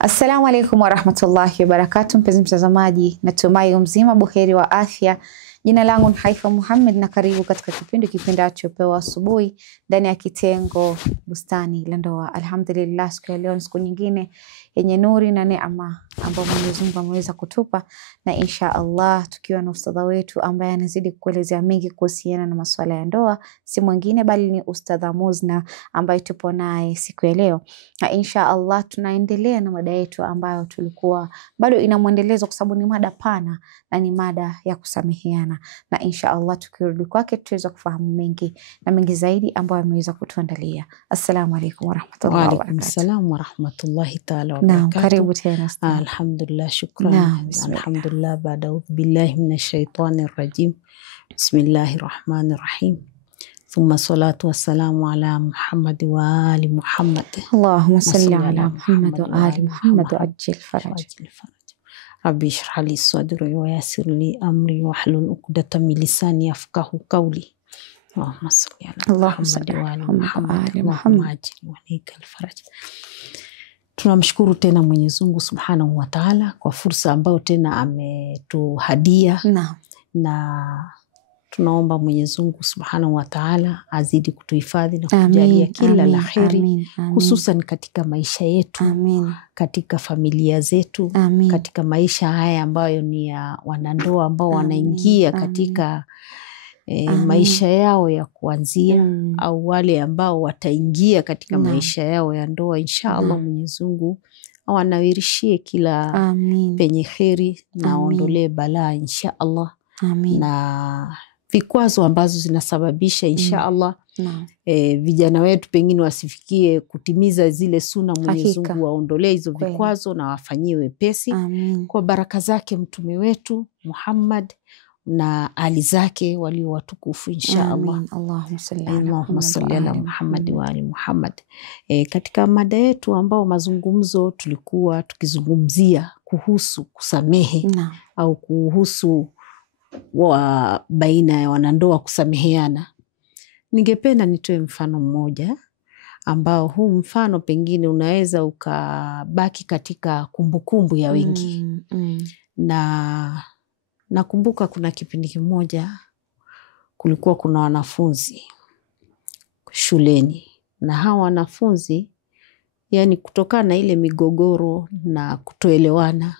Assalamu alaikum warahmatullahi wabarakatuh, mpenzi mtazamaji, natumai mzima buheri wa afya. Jina langu ni Haifa Muhammad na karibu katika kipindi kipendacho Pewa Asubuhi ndani ya kitengo Bustani la Ndoa. Alhamdulillah, siku ya leo ni siku nyingine yenye nuri na neema ambayo Mwenyezi Mungu ameweza kutupa, na insha Allah tukiwa na ustadha wetu ambaye anazidi kuelezea mengi kuhusiana na masuala ya ndoa, si mwingine bali ni Ustadha Muzna ambaye tupo naye siku ya leo. Na insha Allah tunaendelea na mada yetu ambayo tulikuwa bado ina muendelezo, kwa sababu ni mada pana na ni mada ya kusameheana, na insha Allah tukirudi kwake tutaweza kufahamu mengi na mengi zaidi ambayo ameweza kutuandalia. Assalamu alaikum warahmatullahi wabarakatuh. Wa alaikum salam warahmatullahi ta'ala wabarakatuh. Naam, karibu tena. Alhamdulillah, shukran. Alhamdulillah, baada a'udhu billahi minash shaitanir rajim. Bismillahir rahmanir rahim. Thumma salatu wassalamu ala Muhammad wa ali Muhammad. Allahumma salli ala Muhammad wa ali Muhammad wa ajil faraj. Rabbi shrah li sadri wa yassir li amri wahlul 'uqdatam min lisani yafqahu qawli. Allahumma salli ala Muhammad wa ali Muhammad wa ajil faraj. Tunamshukuru tena Mwenyezi Mungu Subhanahu wa Ta'ala kwa fursa ambayo tena ametuhadia. Na tunaomba Mwenyezi Mungu Subhanahu wa Ta'ala azidi kutuhifadhi na kutujalia kila la kheri, hususan katika maisha yetu, katika familia zetu, katika maisha haya ambayo ni ya wanandoa ambao wanaingia katika maisha yao ya kuanzia, au wale ambao wataingia katika maisha yao ya ndoa. Inshallah Mwenyezi Mungu awanawirishie kila penye kheri na aondolee balaa inshallah, na vikwazo ambazo zinasababisha inshallah vijana wetu pengine wasifikie kutimiza zile suna. Mwenyezi Mungu waondolee hizo vikwazo na wafanyie wepesi kwa baraka zake mtume wetu Muhammad na ali zake walio watukufu inshallah. Allahumma salli ala Muhammad wa ali Muhammad. Katika mada yetu ambao mazungumzo tulikuwa tukizungumzia kuhusu kusamehe au kuhusu baina ya wanandoa kusameheana, ningependa nitoe mfano mmoja ambao huu mfano pengine unaweza ukabaki katika kumbukumbu ya wengi. Na nakumbuka kuna kipindi kimoja kulikuwa kuna wanafunzi shuleni, na hawa wanafunzi yani kutokana na ile migogoro na kutoelewana,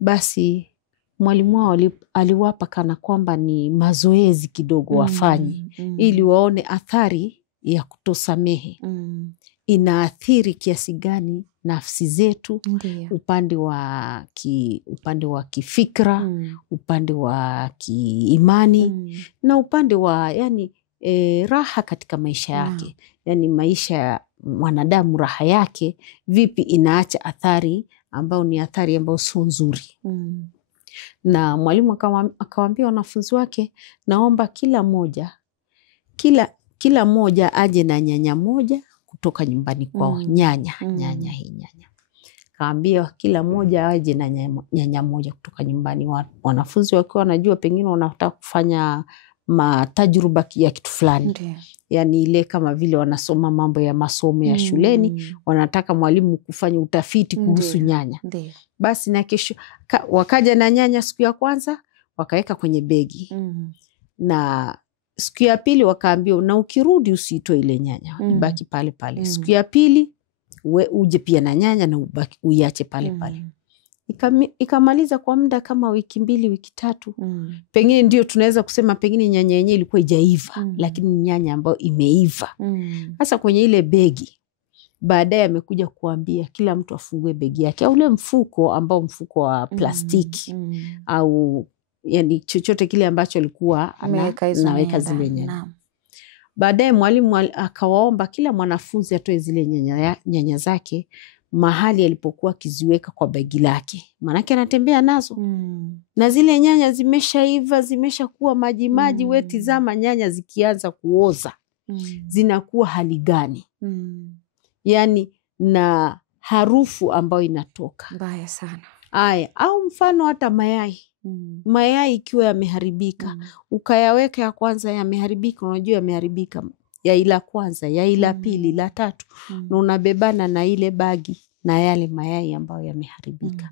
basi mwalimu wao aliwapa kana kwamba ni mazoezi kidogo wafanye, ili waone athari ya kutosamehe inaathiri kiasi gani nafsi zetu, upande wa kifikra, upande wa kiimani, na upande wa yani raha katika maisha yake. Yani maisha ya mwanadamu, raha yake vipi inaacha athari ambao ni athari ambao sio nzuri. Na mwalimu akawaambia wanafunzi wake, naomba kila moja aje na nyanya moja kutoka nyumbani kwao. Nyanya. Kaambia kila moja aje na nyanya moja kutoka nyumbani. Wanafunzi wakiwa wanajua pengine wanataka kufanya matajruba ya kitu fulani. Yani ile kama vile wanasoma mambo ya masomo ya shuleni, wanataka mwalimu kufanya utafiti kuhusu nyanya. Basi na kesho wakaja na nyanya siku ya kwanza wakaweka kwenye begi. Na siku ya pili wakaambia, na ukirudi usiitoe ile nyanya, ibaki pale pale. Siku ya pili uje pia na nyanya na uiache pale pale. Ikamaliza kwa muda kama wiki 2 wiki 3. Pengine ndio tunaweza kusema pengine nyanya yenyewe ilikuwa haijaiva, lakini nyanya ambayo imeiva. Sasa kwenye ile begi baadaye amekuja kuambia kila mtu afungue begi yake, au ule mfuko ambao mfuko wa plastiki au yani chochote kile ambacho alikuwa anaweka zile nyanya. Baadaye mwalimu akawaomba kila mwanafunzi atoe zile nyanya zake mahali alipokuwa akiziweka kwa begi lake, manake anatembea nazo. Na zile nyanya zimeshaiva, zimeshakuwa maji maji. Wewe tizama nyanya zikianza kuoza zinakuwa hali gani? Yani na harufu ambayo inatoka mbaya sana. Au mfano hata mayai ikiwa yameharibika, ukayaweka ya kwanza yameharibika, unajua yameharibika, ya ila kwanza, ya ila pili, la tatu, na unabebana na ile bagi na yale mayai ambayo yameharibika.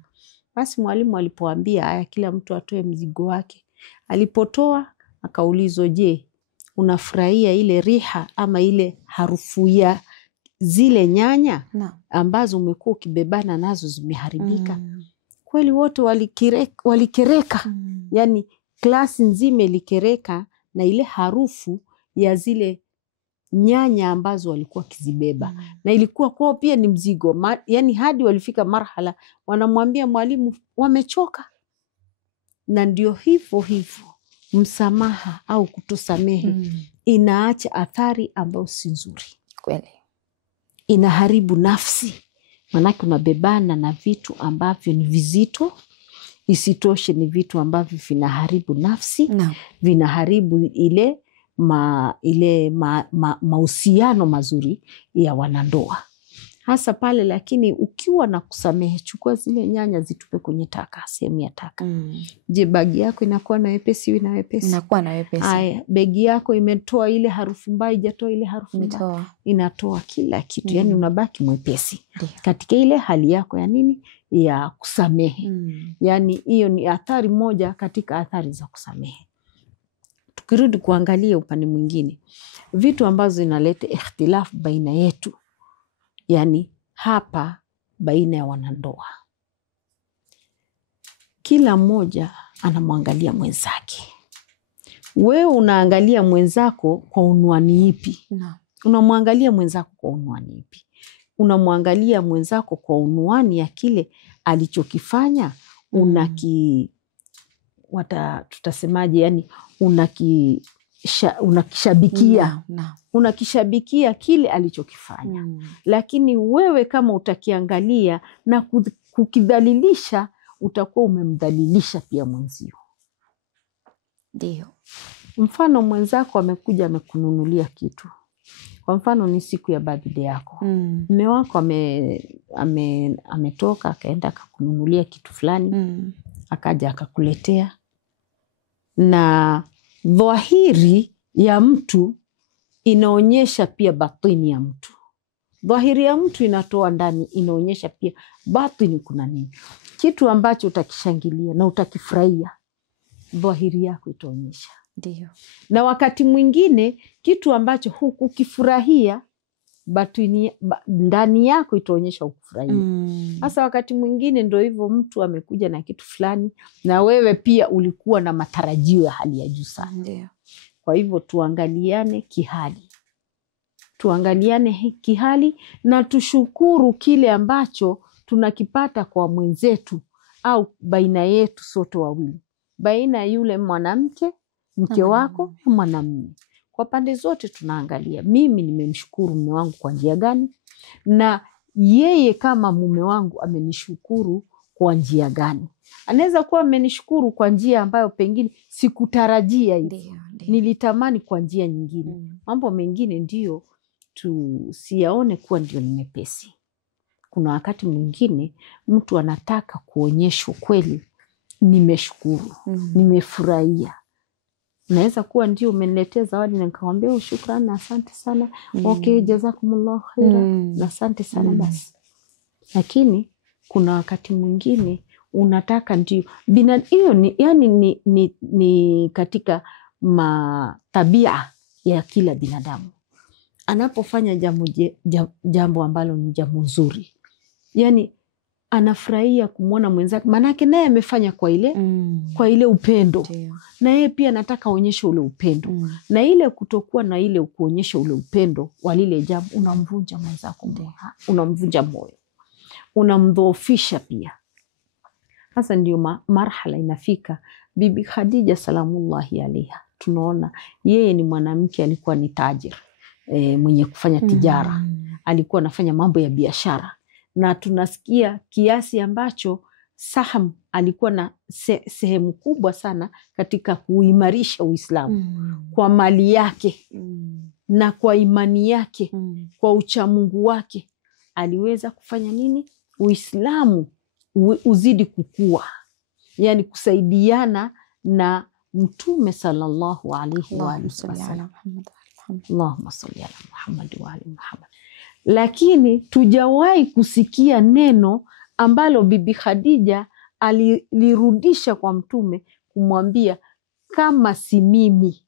Basi mwalimu alipoambia haya kila mtu atoe mzigo wake, alipotoa akaulizwa, je, unafurahia ile riha ama ile harufu ya zile nyanya ambazo umekuwa ukibebana nazo zimeharibika? Kweli wote walikereka. Yani klasi nzima ilikereka na ile harufu ya zile nyanya ambazo walikuwa kizibeba. Na ilikuwa kwao pia ni mzigo. Yani hadi walifika marhala wanamwambia mwalimu wamechoka. Na ndio hivyo msamaha au kutosamehe inaacha athari ambayo si nzuri. Kweli. Inaharibu nafsi. Manake unabebana na vitu ambavyo ni vizito. Isitoshe ni vitu ambavyo vinaharibu nafsi. Vinaharibu ile mahusiano mazuri ya wanandoa. Hasa pale lakini ukiwa na kusamehe, chukua zile nyanya zitupe kwenye taka, sehemu ya taka. Je, bagi yako inakuwa na wepesi? Ina wepesi? Inakuwa na wepesi. Aya, begi yako imetoa ile harufu mbaya, hajatoa ile harufu mbaya? Inatoa kila kitu. Yani unabaki mwepesi katika ile hali yako ya nini? Ya kusamehe. Yani hiyo ni athari moja katika athari za kusamehe. Tukirudi kuangalia upande mwingine, vitu ambazo inaleta ikhtilafu baina yetu, yani hapa baina ya wanandoa, kila mmoja anamwangalia mwenzake. Wewe unaangalia mwenzako kwa unwani ipi? Unamwangalia mwenzako kwa unwani ipi? Unamwangalia mwenzako kwa unwani ya kile alichokifanya? Tutasemaje, yani unakishabikia. Unakishabikia kile alichokifanya. Lakini wewe kama utakiangalia na kukidhalilisha, utakuwa umemdhalilisha pia mwenzio. Ndio. Mfano, mwenzako amekuja amekununulia kitu. Kwa mfano ni siku ya birthday yako. Mume wako ametoka akaenda akakununulia kitu fulani. Akaja akakuletea. Na dhahiri ya mtu inaonyesha pia batini ya mtu. Dhahiri ya mtu inatoa ndani, inaonyesha pia batini kuna nini. Kitu ambacho utakishangilia na utakifurahia, dhahiri yako itaonyesha. Ndio. Na wakati mwingine kitu ambacho hukukifurahia, batini ndani yako itaonyesha hukufurahia. Hasa wakati mwingine ndio hivyo, mtu amekuja na kitu fulani na wewe pia ulikuwa na matarajio ya hali ya juu sana. Ndio. Kwa hivyo tuangaliane kihali na tushukuru kile ambacho tunakipata kwa mwenzetu au baina yetu sote wawili. Baina yule mwanamke, mke wako na mwanamume. Kwa pande zote tunaangalia, mimi nimemshukuru mume wangu kwa njia gani, na yeye kama mume wangu amenishukuru kwa njia gani. Anaweza kuwa amenishukuru kwa njia ambayo pengine sikutarajia hivi. Nilitamani kwa njia nyingine. Mambo mengine ndio tusiyaone kuwa ndio ni mepesi. Kuna wakati mwingine mtu anataka kuonyesha kweli, nimeshukuru, nimefurahia. Naweza kuwa ndio umeniletea zawadi na nikamwambia shukrani na asante sana. Okay, jazakumullahu khairan. Na asante sana basi. Lakini kuna wakati mwingine unataka ndio hiyo ni yani ni katika tabia ya kila binadamu. Anapofanya jambo ambalo ni jambo nzuri, yani anafurahia kumwona mwenzake, manake naye amefanya kwa ile upendo. Na yeye pia anataka aonyeshe ule upendo. Na ile kutokuwa na ile kuonyesha ule upendo wa lile jambo, unamvunja mwenzako, unamvunja moyo, unamdhoofisha pia. Hasa ndio marhala inafika Bibi Khadija salamullahi alaiha. Tunaona yeye ni mwanamke, alikuwa ni tajir, mwenye kufanya tijara. Alikuwa anafanya mambo ya biashara. Na tunasikia kiasi ambacho Saham alikuwa na sehemu kubwa sana katika kuimarisha Uislamu. Kwa mali yake na kwa imani yake, kwa uchamungu wake, aliweza kufanya nini? Uislamu uzidi kukua. Yani kusaidiana na Mtume sallallahu alaihi wa sallam. Allahumma salli ala Muhammad wa ali Muhammad. lakini tujawahi kusikia neno ambalo Bibi Khadija alirudisha kwa Mtume kumwambia kama si mimi,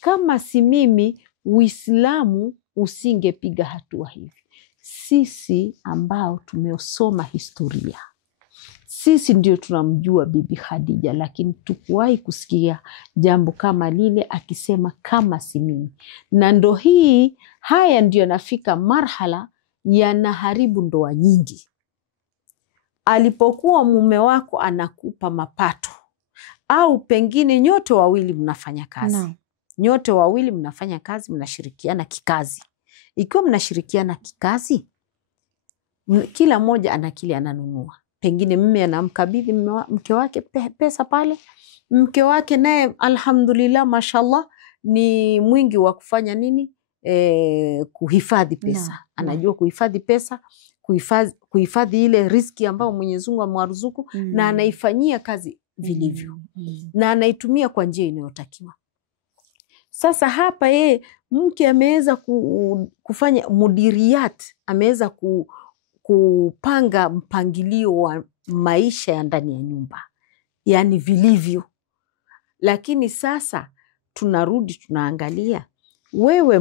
kama si mimi Uislamu usingepiga hatua hivi. Sisi ambao tumesoma historia, sisi ndio tunamjua Bibi Khadija, lakini tukuwahi kusikia jambo kama lile akisema kama si mimi. Na ndo haya ndio yanafika marhala yanaharibu ndoa nyingi. Alipokuwa mume wako anakupa mapato, au pengine nyote wawili mnafanya kazi. No. Nyote wawili mnafanya kazi, mnashirikiana kikazi. Ikiwa mnashirikiana kikazi, kila mmoja ana kile ananunua. Pengine mume anamkabidhi mke wake pesa pale. Mke wake naye alhamdulillah mashallah ni mwingi wa kufanya nini? Kuhifadhi pesa. Anajua kuhifadhi pesa, kuhifadhi ile riziki ambayo Mwenyezi Mungu amewaruzuku, na anaifanyia kazi vilivyo. Na anaitumia kwa njia inayotakiwa. Sasa hapa mke ameweza kufanya mudiriyat, ameweza kupanga mpangilio wa maisha ya ndani ya nyumba, yani vilivyo. Lakini sasa tunarudi tunaangalia, wewe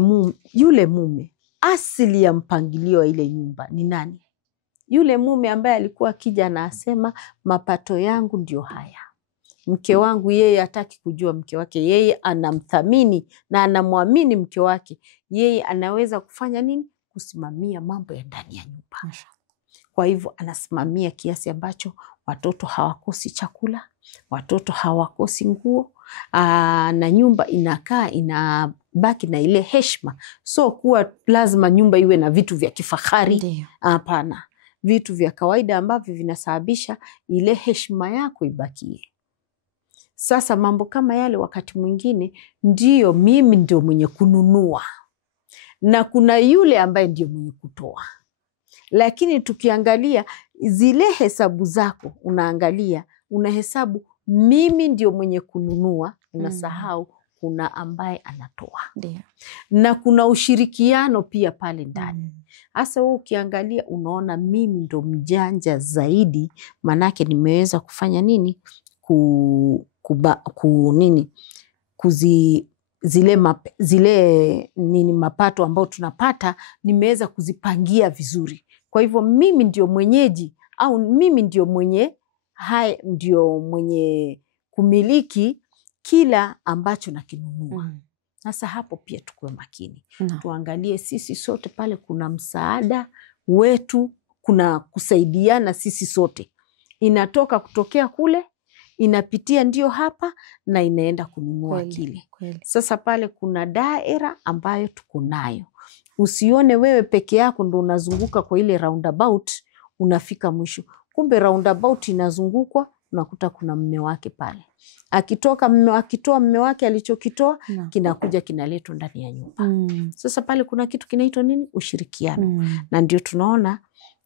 yule mume, asili ya mpangilio wa ile nyumba ni nani? Yule mume ambaye alikuwa akija anasema mapato yangu ndio haya. Mke wangu yeye hataki kujua mke wake, yeye anamthamini na anamwamini mke wake, yeye anaweza kufanya nini? Kusimamia mambo ya ndani ya nyumba. Kwa hivyo anasimamia kiasi ambacho watoto hawakosi chakula, watoto hawakosi nguo, na nyumba inabaki na ile heshima. So kuwa lazima nyumba iwe na vitu vya kifahari, hapana. Vitu vya kawaida ambavyo vinasababisha ile heshima yako ibakie. Sasa mambo kama yale wakati mwingine ndio mimi ndio mwenye kununua, na kuna yule ambaye ndio mwenye kutoa. Lakini tukiangalia zile hesabu zako, unahesabu mimi ndio mwenye kununua, unasahau kuna ambaye anatoa. Na kuna ushirikiano pia pale ndani. Hasa wewe ukiangalia unaona mimi ndio mjanja zaidi, manake nimeweza kufanya nini? Zile mapato ambao tunapata nimeweza kuzipangia vizuri. Kwa hivyo mimi ndio mwenyeji, au mimi ndio mwenye kumiliki kila ambacho nakinunua. Sasa hapo pia tukue makini. Tuangalie sisi sote pale kuna msaada wetu, kuna kusaidiana sisi sote. Inatoka kutokea kule, inapitia ndio hapa na inaenda kununua kile. Sasa pale kuna daira ambayo tuko nayo. Usione wewe peke yako ndo unazunguka kwa ile roundabout unafika mwisho. Kumbe roundabout inazungukwa, unakuta kuna mume wake pale. Akitoa mume wake alichokitoa, kinakuja kinaletwa ndani ya nyumba. Sasa pale kuna kitu kinaitwa nini? Ushirikiano. Na ndio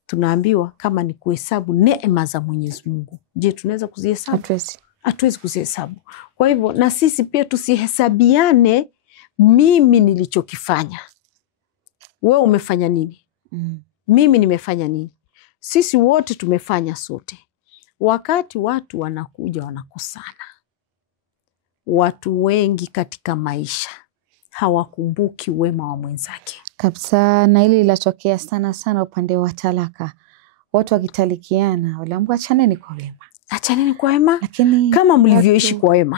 tunaambiwa kama ni kuhesabu neema za Mwenyezi Mungu. Je, tunaweza kuzihesabu? Hatuwezi kuzihesabu. Kwa hivyo na sisi pia tusihesabiane mimi nilichokifanya. Wewe umefanya nini? Mimi nimefanya nini? Sisi wote tumefanya sote. Wakati watu wanakuja wanakosana, watu wengi katika maisha hawakumbuki wema wa mwenzake. Kabisa, na hili linatokea sana upande wa talaka. Watu wakitalikiana, waliambiwa achaneni kwa wema. Achaneni kwa wema, lakini kama mlivyoishi kwa wema.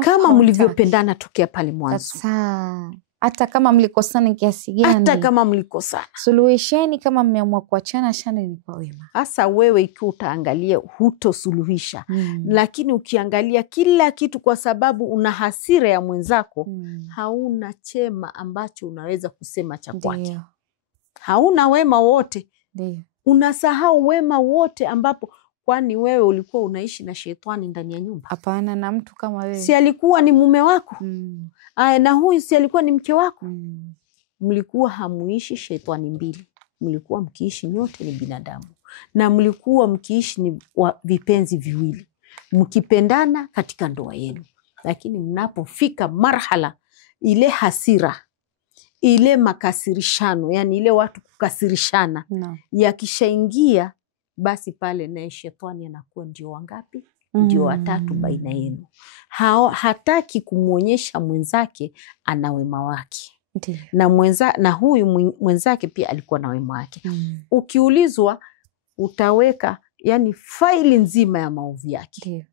Kama mlivyopendana tokea pale mwanzo. Kabisa. Hata kama mlikosana kiasi gani. Hata kama mlikosana. Suluhisheni, kama mmeamua kuachana, achaneni kwa wema. Hasa wewe ikiwa utaangalia hutosuluhisha. Lakini ukiangalia kila kitu kwa sababu una hasira ya mwenzako, hauna chema ambacho unaweza kusema cha kwake. Hauna wema wote. Unasahau wema wote ambapo, kwani wewe ulikuwa unaishi na shetani ndani ya nyumba? Hapana, na mtu kama wewe. Si alikuwa ni mume wako? Na huyu si alikuwa ni mke wako? Mlikuwa hamuishi shetani mbili. Mlikuwa mkiishi nyote ni binadamu. Na mlikuwa mkiishi ni vipenzi viwili. Mkipendana katika ndoa yenu. Lakini mnapofika marhala ile hasira, ile makasirishano, yani ile watu kukasirishana, yakishaingia basi pale naye shetani anakuwa ndio wangapi? Ndio watatu baina yenu. Hataki kumuonyesha mwenzake ana wema wake. Na huyu mwenzake pia alikuwa na wema wake. Ukiulizwa utaweka yani faili nzima ya maovu yake.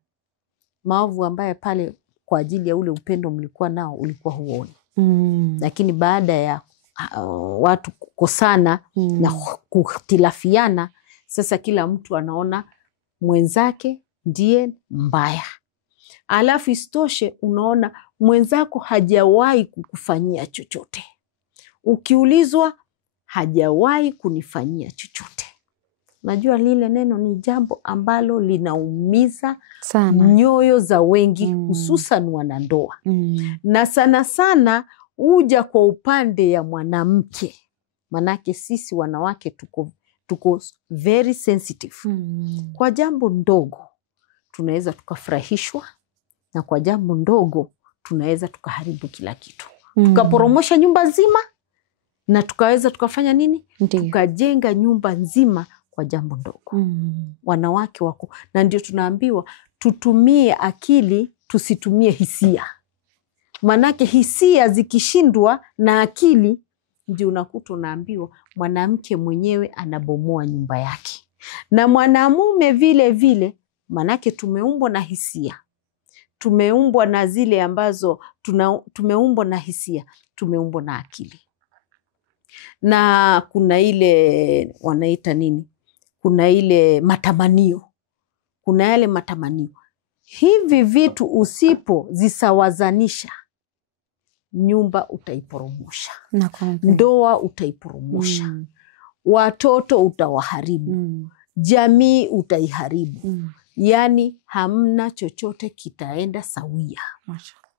Maovu ambaye pale kwa ajili ya ule upendo mlikuwa nao ulikuwa huoni. Lakini baada ya watu kukosana na kuhitilafiana, sasa kila mtu anaona mwenzake ndiye mbaya. Alafu istoshe unaona mwenzako hajawahi kukufanyia chochote. Ukiulizwa hajawahi kunifanyia chochote. Najua lile neno ni jambo ambalo linaumiza sana nyoyo za wengi, hususan wanandoa. Na sana sana uja kwa upande ya mwanamke. Manake sisi wanawake tuko very sensitive. Kwa jambo ndogo tunaweza tukafurahishwa, na kwa jambo ndogo tunaweza tukaharibu kila kitu. Tukaporomosha nyumba nzima, na tukaweza tukafanya nini? Tukajenga nyumba nzima kwa jambo ndogo. Wanawake wako, na ndio tunaambiwa tutumie akili, tusitumie hisia. Manake hisia zikishindwa na akili, ndio unakuta unaambiwa mwanamke mwenyewe anabomoa nyumba yake. Na mwanamume vile vile, manake tumeumbwa na hisia. Tumeumbwa na zile ambazo tumeumbwa na hisia, tumeumbwa na akili. Na kuna ile wanaita nini? Kuna ile matamanio. Kuna yale matamanio. Hivi vitu usipo zisawazanisha, nyumba utaiporomosha. Ndoa utaiporomosha. Watoto utawaharibu. Jamii utaiharibu. Yani hamna chochote kitaenda sawia.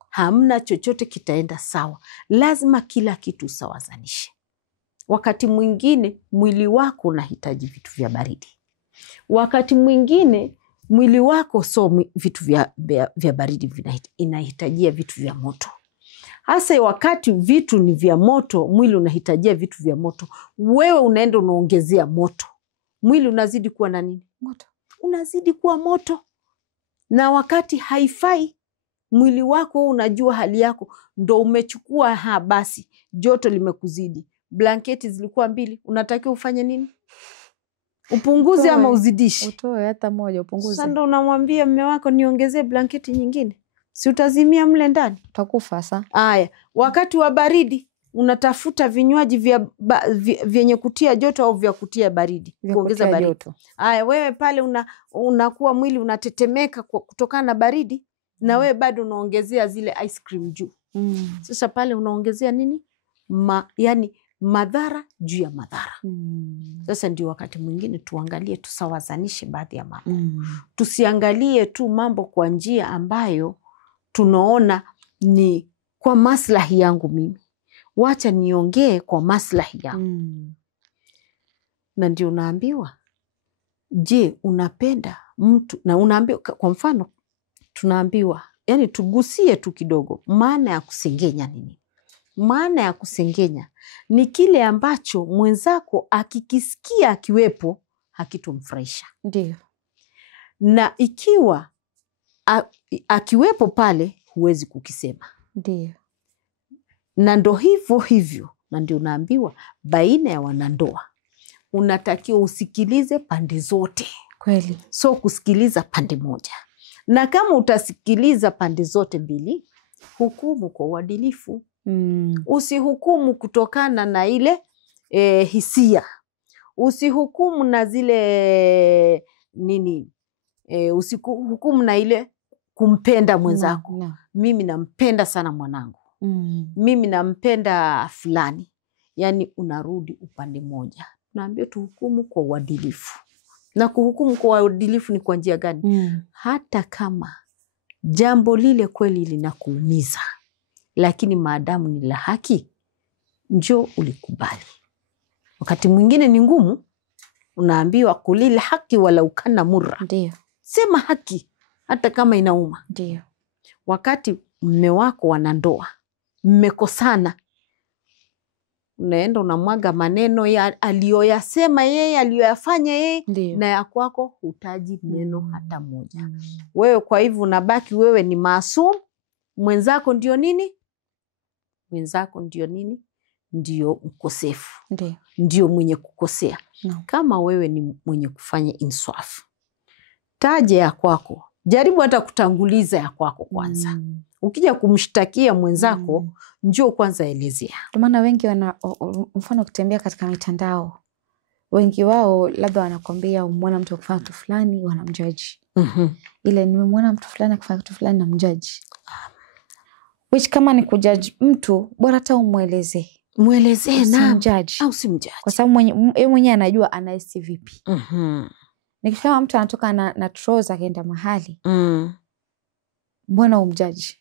Hamna chochote kitaenda sawa. Lazima kila kitu usawazanishe. Wakati mwingine mwili wako unahitaji vitu vya baridi. Wakati mwingine mwili wako vitu vya baridi inahitajia vitu vya moto. Hasa wakati vitu ni vya moto, mwili unahitajia vitu vya moto. Wewe unaenda unaongezea moto. Mwili unazidi kuwa na nini? Moto. Unazidi kuwa moto. Na wakati haifai, mwili wako unajua hali yako, ndo umechukua basi, joto limekuzidi. Blanketi zilikuwa 2, unatakiwa ufanye nini? Upunguze utoe, ama uzidishi? Utoe hata moja, upunguze. Sasa ndo unamwambia mume wako niongezee blanketi nyingine. Si utazimia mle ndani? Utakufa sasa. Haya, wakati wa baridi unatafuta vinywaji vyenye kutia joto au vya kutia baridi, kuongeza baridi. Haya, wewe pale unakuwa mwili unatetemeka kutokana na baridi, na wewe bado unaongezea zile ice cream juu. Sasa pale unaongezea nini? Yani madhara juu ya madhara. Sasa ndio wakati mwingine tuangalie, tusawazanishe baadhi ya mambo. Tusiangalie tu mambo kwa njia ambayo tunaona ni kwa maslahi yangu mimi. Wacha niongee kwa maslahi yangu. Na ndio unaambiwa, je, unapenda mtu? Na unaambiwa, kwa mfano tunaambiwa, yani tugusie tu kidogo, maana ya kusengenya nini? Maana ya kusengenya ni kile ambacho mwenzako akikisikia akiwepo hakitomfurahisha. Ndio. Na ikiwa akiwepo pale huwezi kukisema. Ndio. Na ndo hivyo, na ndio unaambiwa baina ya wanandoa unatakiwa usikilize pande zote. Kweli. So kusikiliza pande moja. Na kama utasikiliza pande zote mbili, hukumu kwa uadilifu. Usihukumu kutokana na ile hisia. Usihukumu na zile nini, usihukumu na ile kumpenda mwenzako. No. Mimi nampenda sana mwanangu. Mimi nampenda fulani. Yani unarudi upande moja. Naambia tuhukumu kwa uadilifu. Na kuhukumu kwa uadilifu ni kwa njia gani? Hata kama jambo lile kweli linakuumiza, lakini maadamu ni la haki, njoo ulikubali. Wakati mwingine ni ngumu, unaambiwa kulil haki wala ukana murra. Ndio. Sema haki hata kama inauma. Ndio. Wakati mume wako wanandoa mmekosana, unaenda unamwaga maneno aliyoyasema yeye, aliyoyafanya yeye, na ya kwako hutaji neno hata moja. Wewe kwa hivyo unabaki wewe ni maasum, mwenzako ndio nini? Mwenzako ndio nini? Ndio mkosefu. Ndio mwenye kukosea. Kama wewe ni mwenye kufanya inswafu, taje ya kwako. Jaribu hata kutanguliza ya kwako kwanza. Ukija kumshtakia mwenzako, njoo kwanza elezea. Kwa maana wengi mfano kutembea katika mitandao, wengi wao labda wanakwambia umeona mtu akifanya kitu fulani wanamjaji. Ile nimemwona mtu fulani akifanya kitu fulani namjaji. Which kama ni kujaji mtu, bora hata umuelezee. Muelezee na mjaji au simjaji. Kwa sababu yeye mwenyewe anajua anahisi vipi. Nikisema mtu anatoka na trouser akaenda mahali, mbona umjaji?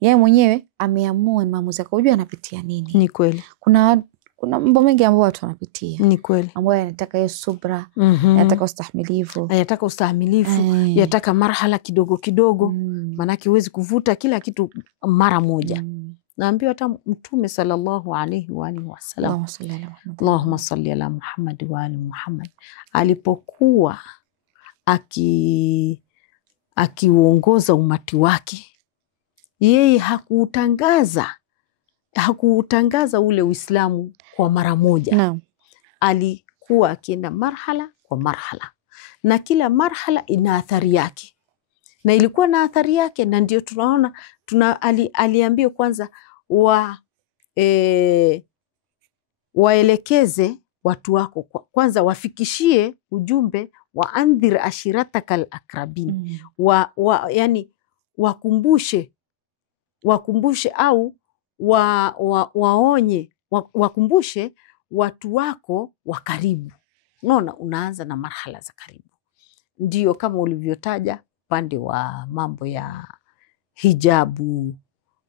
Yeye mwenyewe ameamua ni maamuzi yake, unajua anapitia nini. Ni kweli. Kuna mambo mengi ambayo watu wanapitia. Ni kweli. Ambayo yanataka hiyo subra, yanataka ustahimilivu. Yanataka ustahimilivu, yanataka marhala kidogo kidogo. Manake huwezi kuvuta kila kitu mara moja. Naambiwa hata Mtume sallallahu alayhi wa alihi wasallam, Allahumma salli ala Muhammad wa ali Muhammad, alipokuwa akiuongoza umati wake, yeye hakuutangaza ule Uislamu kwa mara moja. Alikuwa akienda marhala kwa marhala, na kila marhala ina athari yake, na ilikuwa na athari yake. Na ndio tunaona aliambiwa kwanza waelekeze watu wako kwanza, wafikishie ujumbe wa andhir ashiratakal akrabin. Yani wakumbushe au waonye, wakumbushe watu wako wa karibu. Unaona, unaanza na marhala za karibu. Ndio kama ulivyotaja upande wa mambo ya hijabu,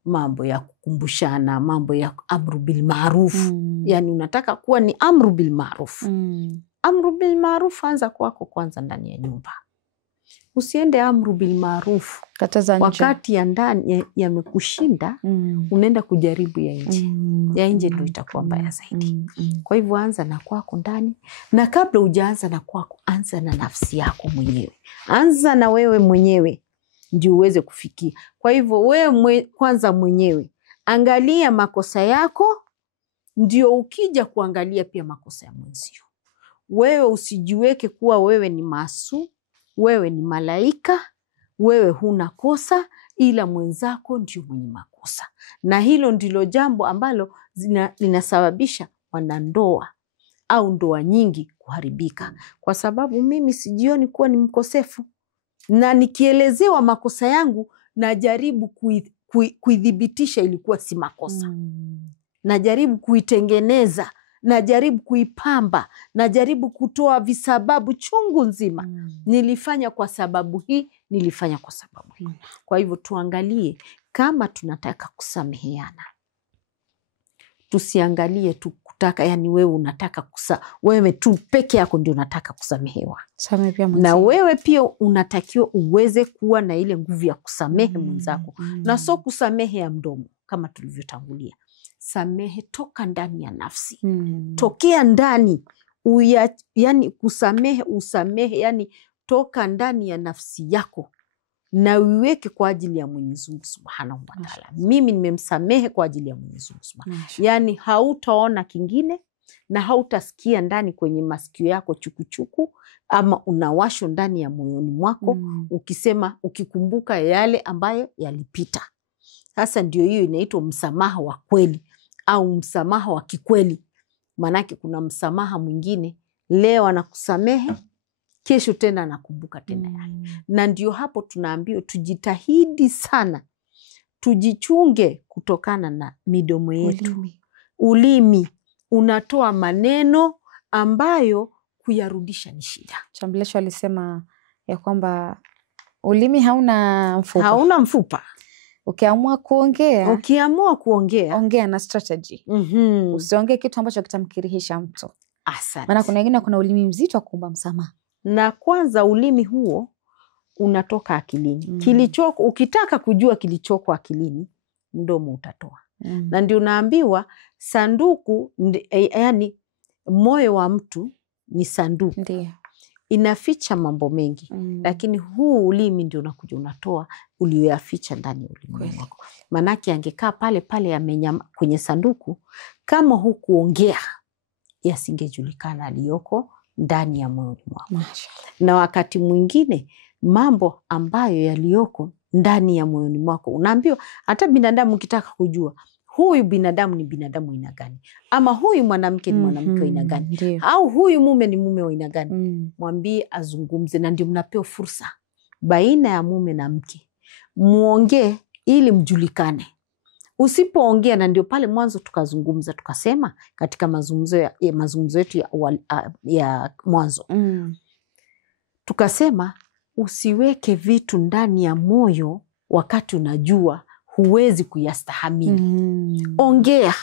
mambo ya kukumbushana, mambo ya amru bil ma'ruf. Yani unataka kuwa ni amru bil ma'ruf. Amru bil ma'ruf anza kwako kwanza ndani ya nyumba. Usiende amru bil ma'ruf wakati ya ndani yamekushinda, unaenda kujaribu ya nje. Ya nje ndio itakuwa mbaya zaidi. Kwa hivyo anza na kwako ndani, na kabla hujaanza na kwako, anza na nafsi yako mwenyewe. Anza na wewe mwenyewe ndio uweze kufikia. Kwa hivyo wewe kwanza mwenyewe angalia makosa yako, ndio ukija kuangalia pia makosa ya mwenzio. Wewe usijiweke kuwa wewe ni maasum, wewe ni malaika, wewe huna kosa, ila mwenzako ndio mwenye makosa. Na hilo ndilo jambo ambalo linasababisha wanandoa au ndoa nyingi kuharibika, kwa sababu mimi sijioni kuwa ni mkosefu, na nikielezewa makosa yangu najaribu kuidhibitisha ilikuwa si makosa. Najaribu kuitengeneza, najaribu kuipamba, najaribu kutoa visababu chungu nzima. Nilifanya kwa sababu hii, nilifanya kwa sababu hii. Kwa hivyo tuangalie kama tunataka kusameheana. Tusiangalie tu kutaka, yani wewe unataka wewe tu peke yako ndio unataka kusamehewa. Na wewe pia unatakiwa uweze kuwa na ile nguvu ya kusamehe mwenzako. Na so kusamehe ya mdomo kama tulivyotangulia. Samehe toka ndani ya nafsi. Tokea ndani. Yani kusamehe, usamehe, yani toka ndani ya nafsi yako. Na uiweke kwa ajili ya Mwenyezi Mungu Subhanahu wa Ta'ala. Mimi nimemsamehe kwa ajili ya Mwenyezi Mungu Subhanahu. Yani hautaona kingine, na hautasikia ndani kwenye masikio yako chukuchuku, ama unawasho ndani ya moyoni mwako ukisema, ukikumbuka yale ambayo yalipita. Sasa ndio hiyo inaitwa msamaha wa kweli au msamaha wa kikweli. Manake kuna msamaha mwingine leo anakusamehe, kesho tena anakumbuka tena yale. Na ndio hapo tunaambiwa tujitahidi sana, tujichunge kutokana na midomo yetu. Ulimi unatoa maneno ambayo kuyarudisha ni shida. Chamblesho alisema ya kwamba ulimi hauna mfupa. Hauna mfupa. Ukiamua kuongea, ongea na strategy. Usiongee kitu ambacho kitamkirihisha mtu. Asante. Maana kuna wengine kuna ulimi mzito wa kuomba msamaha. Na kwanza ulimi huo unatoka akilini. Ukitaka kujua kilichoko akilini, mdomo utatoa. Na ndio unaambiwa sanduku, yani moyo wa mtu ni sanduku. Ndiyo. Inaficha mambo mengi. Lakini huu ulimi ndio unakuja unatoa ulioyaficha ndani ya ulimi wako. Manake angekaa pale kwenye sanduku, kama hukuongea yasingejulikana aliyoko ndani ya moyo wako. Na wakati mwingine mambo ambayo yaliyoko ndani ya moyoni mwako, unaambiwa hata binadamu ukitaka kujua huyu binadamu ni binadamu aina gani, ama huyu mwanamke ni mwanamke aina gani, au huyu mume ni mume wa aina gani, mwambie azungumze. Na ndio mnapewa fursa baina ya mume na mke, muongee ili mjulikane. Usipoongea, na ndio pale mwanzo tukazungumza tukasema katika mazungumzo yetu ya mwanzo, tukasema usiweke vitu ndani ya moyo wakati unajua huwezi kuyastahamili. Ongea.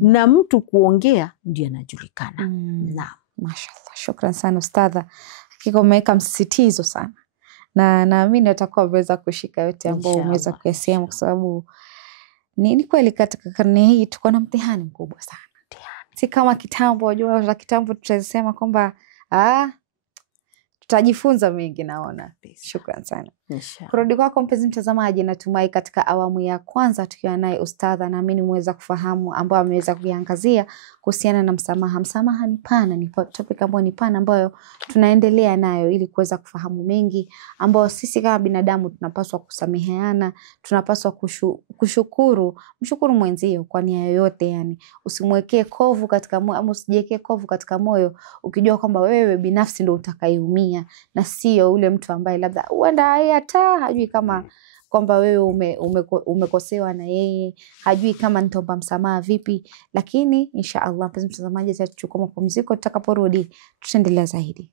Na mtu kuongea ndio anajulikana. Naam. Mashallah. Shukran sana ustadha. Hakika umeweka msisitizo sana. Na naamini atakuwa ameweza kushika yote ambao umeweza kuyasema, kwa sababu ni kweli katika karne hii tuko na mtihani mkubwa sana. Si kama kitambo, wajua kitambo tutasema kwamba tutajifunza mengi. Naona shukran sana. Kurudi kwako mpenzi mtazamaji, natumai katika awamu ya kwanza tukiwa naye ustadha, naamini mweza kufahamu ambao ameweza kuiangazia kuhusiana na msamaha. Msamaha ni pana, ni topic ambayo ni pana ambayo tunaendelea nayo ili kuweza kufahamu mengi ambao sisi kama binadamu tunapaswa kusameheana, tunapaswa mshukuru mwenzio kwa nia yoyote. Yani usimwekee kovu katika moyo, ama usijiwekee kovu katika moyo ukijua kwamba wewe binafsi ndio utakayeumia na sio ule mtu ambaye labda huenda hata hajui kama kwamba wewe umekosewa na yeye, hajui kama nitaomba msamaha vipi. Lakini insha Allah mpenzi mtazamaji, tutachukua mapumziko, tutakaporudi tutaendelea zaidi.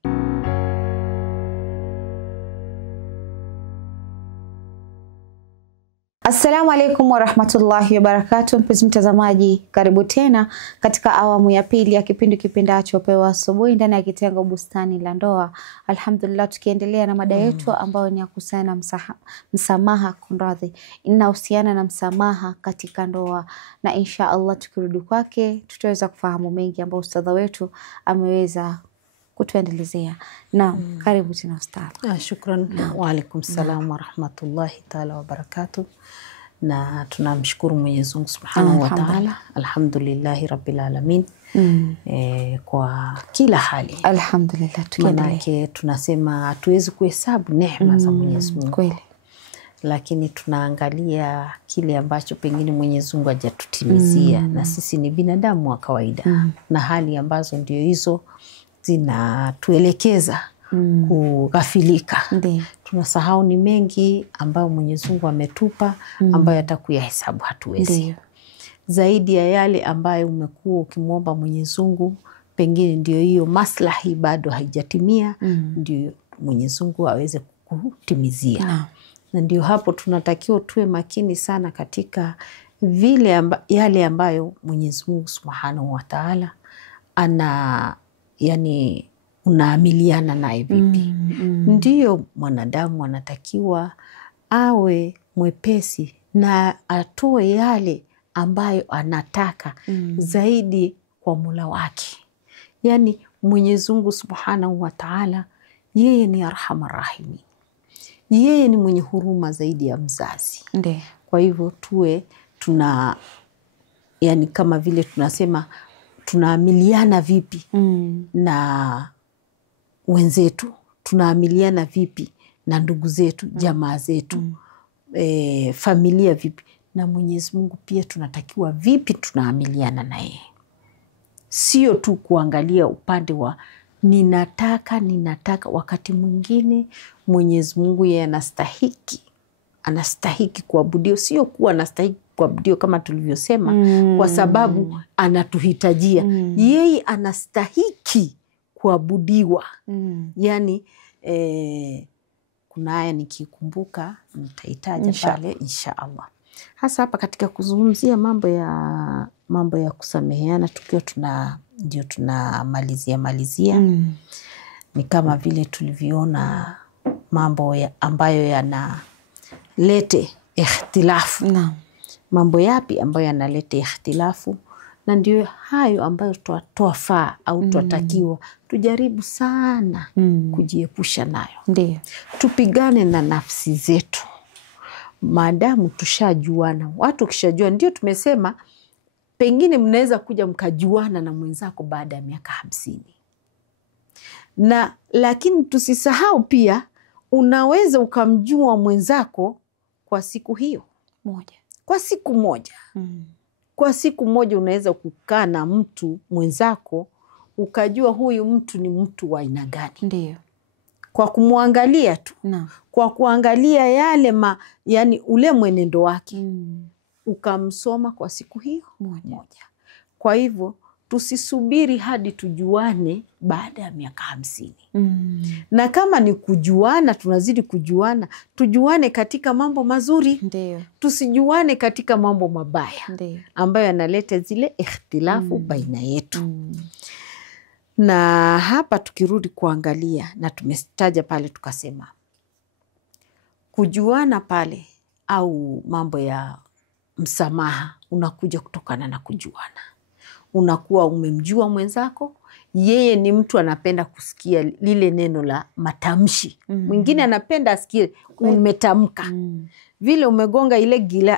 Assalamu alaikum warahmatullahi wabarakatuh. Mpenzi mtazamaji, karibu tena katika awamu ya pili ya kipindi kipendacho Pewa Asubuhi ndani ya kitengo Bustani la Ndoa. Alhamdulillah, tukiendelea na mada yetu ambayo ni ya kuhusiana msamaha, kunradhi, inahusiana na msamaha katika ndoa. Na insha Allah tukirudi kwake tutaweza kufahamu mengi ambayo ustadha wetu ameweza kutuendelezea. Naam, karibu tena ustadha. Shukran. Wa alaikum salam wa rahmatullahi ta'ala wa barakatuh. Na tunamshukuru Mwenyezi Mungu Subhanahu wa Ta'ala, alhamdulillahi rabbil alamin, kwa kila hali. Alhamdulillah. Manake tunasema hatuwezi kuhesabu neema za Mwenyezi Mungu. Kweli. Lakini tunaangalia kile ambacho pengine Mwenyezi Mungu hajatutimizia, na sisi ni binadamu wa kawaida, na hali ambazo ndio hizo zinatuelekeza kughafilika. Tunasahau ni mengi ambayo Mwenyezi Mungu ametupa, ambayo atakuyahesabu hatuwezi. Zaidi ya yale ambayo umekuwa ukimwomba Mwenyezi Mungu, pengine ndio hiyo maslahi bado haijatimia, ndio Mwenyezi Mungu aweze kukutimizia. Na ndio hapo tunatakiwa tuwe makini sana katika yale ambayo Mwenyezi Mungu Subhanahu wa Ta'ala yani unaamiliana naye vipi. Ndiyo mwanadamu anatakiwa awe mwepesi na atoe yale ambayo anataka zaidi kwa Mola wake. Yani Mwenyezi Mungu Subhanahu wa Ta'ala, yeye ni Arhamar Rahimin. Yeye ni mwenye huruma zaidi ya mzazi. Kwa hivyo tuwe yani kama vile tunasema tunaamiliana vipi na wenzetu, tunaamiliana vipi na ndugu zetu, jamaa zetu, familia vipi, na Mwenyezi Mungu pia tunatakiwa vipi tunaamiliana na yeye. Sio tu kuangalia upande wa ninataka. Wakati mwingine Mwenyezi Mungu yeye anastahiki kuabudiwa, sio kuwa anastahiki kuabudiwa kama tulivyosema, kwa sababu anatuhitajia. Yeye anastahiki kuabudiwa. Yani kuna aya nikikumbuka nitaitaja pale insha Allah. Hasa hapa katika kuzungumzia mambo ya kusameheana, tukiwa ndio tunamalizia ni kama vile tulivyoona mambo ambayo yanalete ikhtilafu mambo yapi ambayo yanaleta ikhtilafu, na ndio hayo ambayo twafaa au twatakiwa tujaribu sana kujiepusha nayo. Ndio. Tupigane na nafsi zetu. Maadamu tushajuana, watu kishajua, ndio tumesema pengine mnaweza kuja mkajuana na mwenzako baada ya miaka 50. Lakini tusisahau pia unaweza ukamjua mwenzako kwa siku hiyo moja. Kwa siku moja. Kwa siku moja unaweza kukaa na mtu mwenzako ukajua huyu mtu ni mtu wa aina gani. Ndio. Kwa kumwangalia tu. Kwa kuangalia yale yani ule mwenendo wake. Ukamsoma kwa siku hiyo moja. Kwa hivyo tusisubiri hadi tujuane baada ya miaka 50. Na kama ni kujuana, tunazidi kujuana, tujuane katika mambo mazuri. Ndio. Tusijuane katika mambo mabaya. Ndio. Ambayo yanaleta zile ikhtilafu baina yetu. Na hapa tukirudi kuangalia, na tumestaja pale tukasema kujuana pale au mambo ya msamaha unakuja kutokana na kujuana. Unakuwa umemjua mwenzako, yeye ni mtu anapenda kusikia lile neno la matamshi. Mwingine anapenda asikie umetamka. Vile umegonga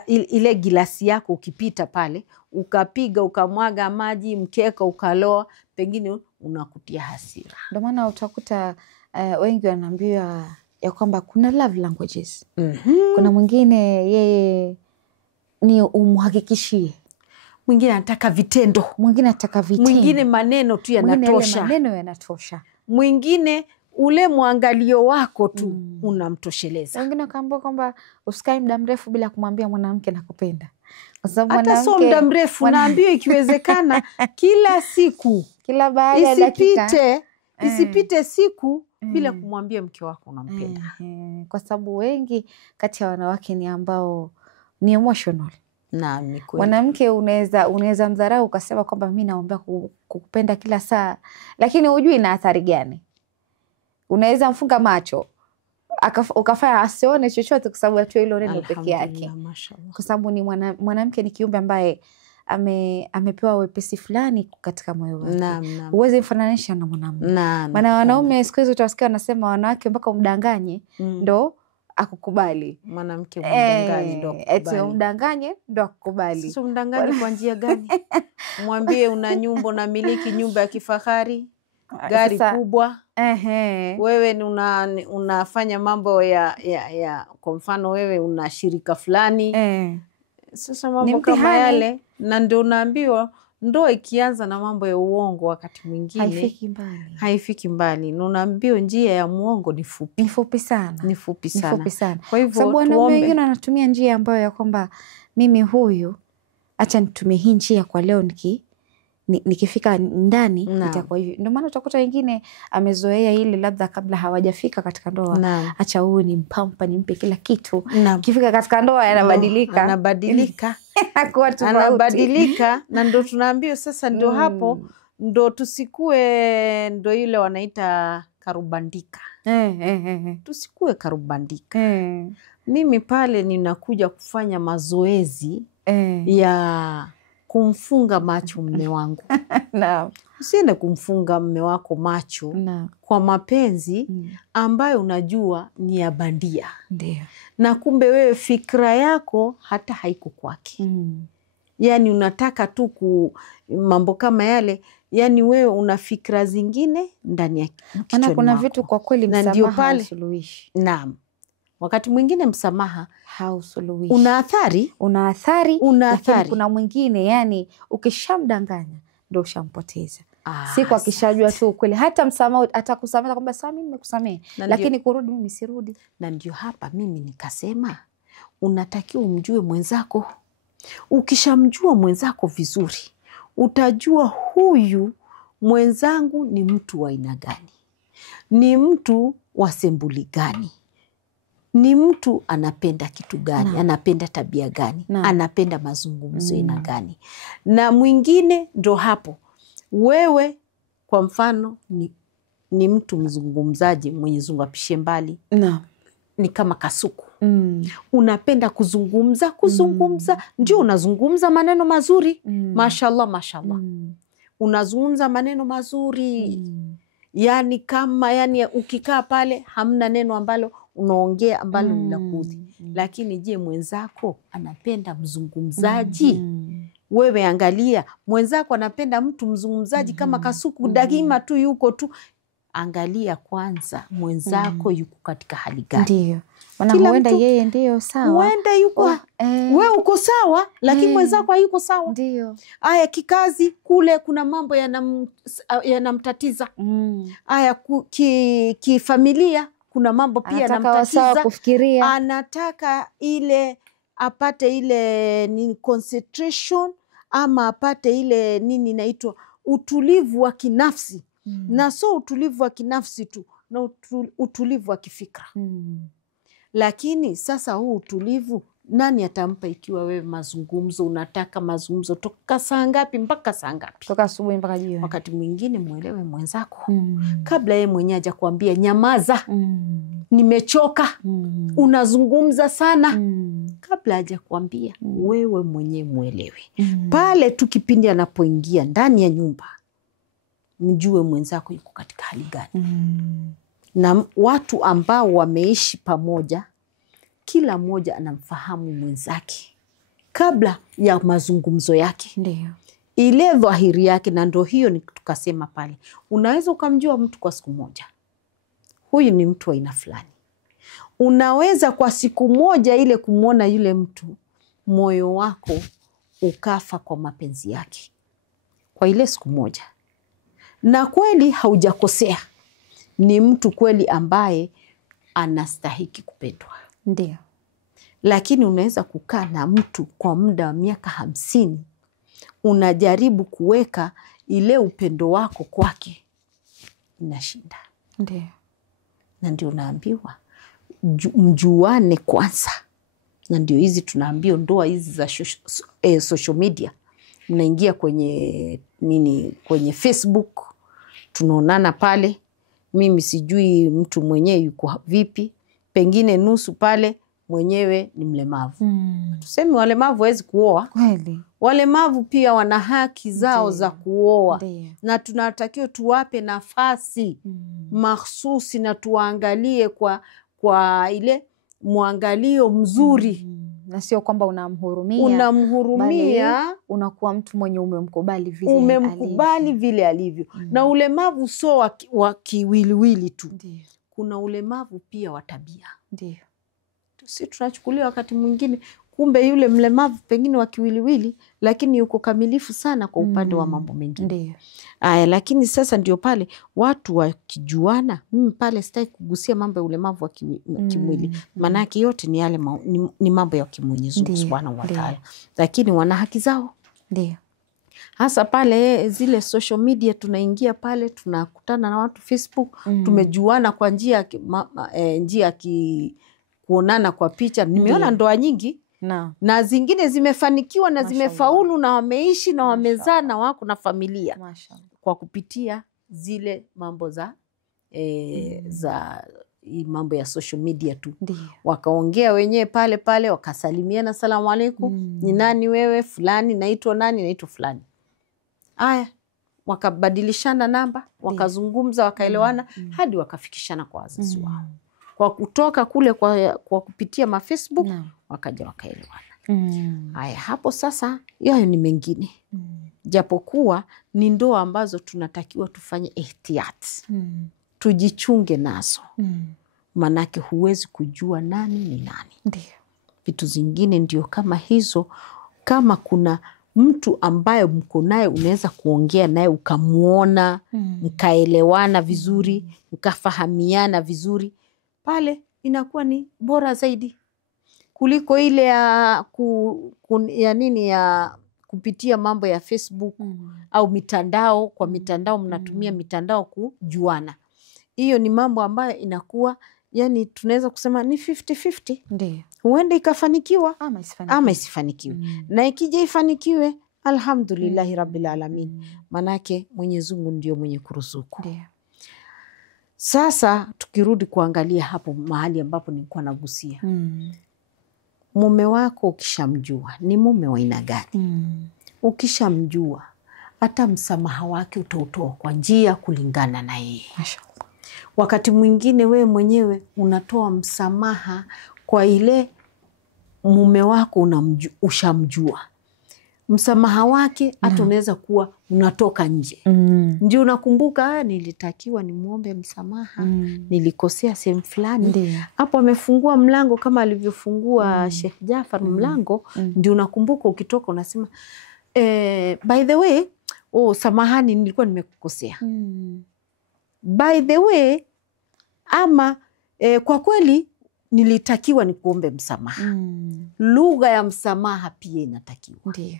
ile gilasi yako, ukipita pale ukapiga ukamwaga maji, mkeka ukaloa, pengine unakutia hasira. Ndio maana utakuta wengi wanaambiwa ya kwamba kuna love languages. Kuna mwingine yeye ni umhakikishie, mwingine anataka vitendo, mwingine maneno tu yanatosha, maneno yanatosha, mwingine ule mwangalio wako tu unamtosheleza. Wengine wakaambiwa kwamba usikae muda mrefu bila kumwambia mwanamke nakupenda. Kwa sababu hata so muda mrefu naambiwa ikiwezekana kila siku, kila baada ya dakika isipite siku bila kumwambia mke wako unampenda. Kwa sababu wengi kati ya wanawake ni ambao ni emotional. Naam, ni kweli. Mwanamke unaweza mdharau ukasema kwamba mimi naomba kukupenda kila saa, lakini hujui ina athari gani. Unaweza mfunga macho ukafanya asione chochote kwa sababu ya hilo neno peke yake. Kwa sababu ni mwanamke ni kiumbe ambaye amepewa wepesi fulani katika moyo wake. Huwezi mfananisha na mwanamume. Maana wanaume siku hizo utawasikia wanasema wanawake mpaka umdanganye ndo akukubali. Mwanamke umdanganye ndo akukubali. Eti umdanganye ndo akukubali. Sasa umdanganye kwa njia gani? Mwambie una nyumba, unamiliki nyumba ya kifahari, gari kubwa. Wewe unafanya mambo ya kwa mfano wewe una shirika fulani. Sasa mambo kama yale, na ndio unaambiwa ndoa ikianza na mambo ya uongo wakati mwingine haifiki mbali. Na unaambiwa njia ya muongo ni fupi. Ni fupi sana. Kwa hivyo sababu wanaume wengine wanatumia njia ambayo ya kwamba mimi huyu acha nitumie hii njia kwa leo, nikifika ndani itakuwa hivi. Ndio maana utakuta wengine amezoea ile labda kabla hawajafika katika ndoa, acha huyu nimpampa, nimpe kila kitu. Kifika katika ndoa anabadilika. Anabadilika. Na ndio tunaambiwa sasa ndio hapo ndio tusikue ndio ile wanaita karubandika. Tusikue karubandika. Mimi pale ninakuja kufanya mazoezi ya kumfunga macho mume wangu. Usiende kumfunga mume wako macho kwa mapenzi ambayo unajua ni ya bandia. Na kumbe wewe fikra yako hata haiko kwake. Yani unataka tu mambo kama yale, yani wewe una fikra zingine ndani ya kichwani. Maana kuna vitu kwa kweli msamaha hausuluhishi. Naam. Wakati mwingine msamaha hausuluhishi. Una athari. Lakini kuna mwingine yani ukishamdanganya ndio ushampoteza. Siku akishajua tu ukweli, hata msamaha atakusamehe kwamba sawa mimi nimekusamehe, lakini kurudi mimi sirudi. Na ndio hapa mimi nikasema unatakiwa umjue mwenzako. Ukishamjua mwenzako vizuri, utajua huyu mwenzangu ni mtu wa aina gani, ni mtu wa sembuli gani, ni mtu anapenda kitu gani, anapenda tabia gani, anapenda mazungumzo aina gani. Na mwingine ndo hapo wewe kwa mfano ni mtu mzungumzaji mwenye zungapishie mbali. Ni kama kasuku. Unapenda kuzungumza ndio unazungumza maneno mazuri. Mashallah, mashallah. Unazungumza maneno mazuri. Yani kama yani ukikaa pale hamna neno ambalo unaongea ambalo ni la kuudhi. Lakini je, mwenzako anapenda mzungumzaji? Wewe angalia, mwenzako anapenda mtu mzungumzaji kama Kasuku daima tu yuko tu. Angalia kwanza mwenzako yuko katika hali gani. Ndio. Wana huenda yeye ndio sawa. Huenda yuko wewe uko sawa lakini mwenzako hayuko sawa. Ndio. Aya, kikazi kule kuna mambo yanamtatiza. Aya, kifamilia kuna mambo pia yanamtatiza. Kufikiria. Anataka ile apate ile nini concentration, ama apate ile nini inaitwa utulivu wa kinafsi. Na so utulivu wa kinafsi tu, na utulivu wa kifikra. Lakini sasa huu utulivu nani atampa ikiwa wewe mazungumzo unataka mazungumzo toka saa ngapi mpaka saa ngapi? Toka asubuhi mpaka jioni. Wakati mwingine muelewe mwenzako kabla yeye mwenyewe haja kuambia nyamaza, nimechoka, unazungumza sana. Kabla haja kuambia wewe mwenyewe muelewe. Pale tu kipindi anapoingia ndani ya nyumba, mjue mwenzako yuko katika hali gani. Na watu ambao wameishi pamoja, kila mmoja anamfahamu mwenzake kabla ya mazungumzo yake. Ndio. Ile dhahiri yake, na ndio hiyo ni tukasema pale. Unaweza ukamjua mtu kwa siku moja, huyu ni mtu wa aina fulani. Unaweza kwa siku moja ile kumwona yule mtu, moyo wako ukafa kwa mapenzi yake kwa ile siku moja. Na kweli haujakosea, ni mtu kweli ambaye anastahiki kupendwa. Ndio. Lakini unaweza kukaa na mtu kwa muda wa miaka 50, unajaribu kuweka ile upendo wako kwake, inashinda. Ndio. Na ndio unaambiwa mjuane kwanza. Na ndio hizi tunaambiwa ndoa hizi za social media. Mnaingia kwenye kwenye Facebook, tunaonana pale. Mimi sijui mtu mwenyewe yuko vipi, pengine nusu pale mwenyewe ni mlemavu. Tuseme walemavu hawezi kuoa. Kweli. Walemavu pia wana haki zao za kuoa. Na tunatakiwa tuwape nafasi mahsusi, na tuangalie kwa ile muangalio mzuri. Na sio kwamba unamhurumia. Unamhurumia, unakuwa mtu mwenye umemkubali vile umemkubali vile alivyo. Na ulemavu sio wa kiwiliwili tu. Ndio. Kuna ulemavu pia wa tabia. Ndio. Sisi tunachukulia wakati mwingine kumbe yule mlemavu pengine wa kiwiliwili, lakini yuko kamilifu sana kwa upande wa mambo mengine. Ndio. Lakini sasa ndio pale watu wakijuana. Mimi pale sitaki kugusia mambo ya ulemavu wa kimwili. Manake yote ni yale ni mambo ya Mwenyezi Mungu Subhanahu wa Ta'ala. Lakini wana haki zao. Ndio. Hasa pale zile social media tunaingia pale, tunakutana na watu Facebook, tumejuana kwa njia kuonana kwa picha. Nimeona ndoa nyingi na zingine zimefanikiwa na zimefaulu na wameishi na wamezaa na wako na familia. Kwa kupitia zile mambo za mambo ya social media tu. Wakaongea wenyewe pale wakasalimiana, salamu alaikum, ni nani wewe? Fulani. Naitwa nani? Naitwa fulani. Aya, wakabadilishana namba, wakazungumza, wakaelewana hadi wakafikishana kwa wazazi wao. Kwa kutoka kule kwa kupitia ma Facebook wakaja wakaelewana. Haya, hapo sasa yayo ni mengine. Japokuwa ni ndoa ambazo tunatakiwa tufanye ihtiyat. Tujichunge nazo. Manake huwezi kujua nani ni nani. Ndio. Vitu zingine ndio kama hizo. Kama kuna mtu ambaye mko naye, unaweza kuongea naye ukamuona, mkaelewana vizuri, mkafahamiana vizuri, pale inakuwa ni bora zaidi kuliko ile ya kupitia mambo ya Facebook au mitandao. Kwa mitandao mnatumia mitandao kujuana. Hiyo ni mambo ambayo inakuwa yani tunaweza kusema ni 50-50. Ndio. Huenda ikafanikiwa ama isifanikiwe. Na ikija ifanikiwe, alhamdulillahi rabbil alamin. Manake Mwenyezi Mungu ndio mwenye kuruzuku. Ndio. Sasa tukirudi kuangalia hapo mahali ambapo nilikuwa nagusia. Mume wako ukishamjua ni mume wa aina gani? Ukishamjua hata msamaha wake utautoa kwa njia kulingana na yeye. Wakati mwingine wewe mwenyewe unatoa msamaha kwa ile mume wako ushamjua. Msamaha wake hata unaweza kuwa unatoka nje. Ndio unakumbuka nilitakiwa nimuombe msamaha. Nilikosea sehemu fulani. Hapo amefungua mlango kama alivyofungua Sheikh Jafar mlango. Ndio unakumbuka ukitoka unasema by the way, samahani nilikuwa nimekukosea. By the way, ama kwa kweli nilitakiwa nikuombe msamaha. Lugha ya msamaha pia inatakiwa. Ndiyo.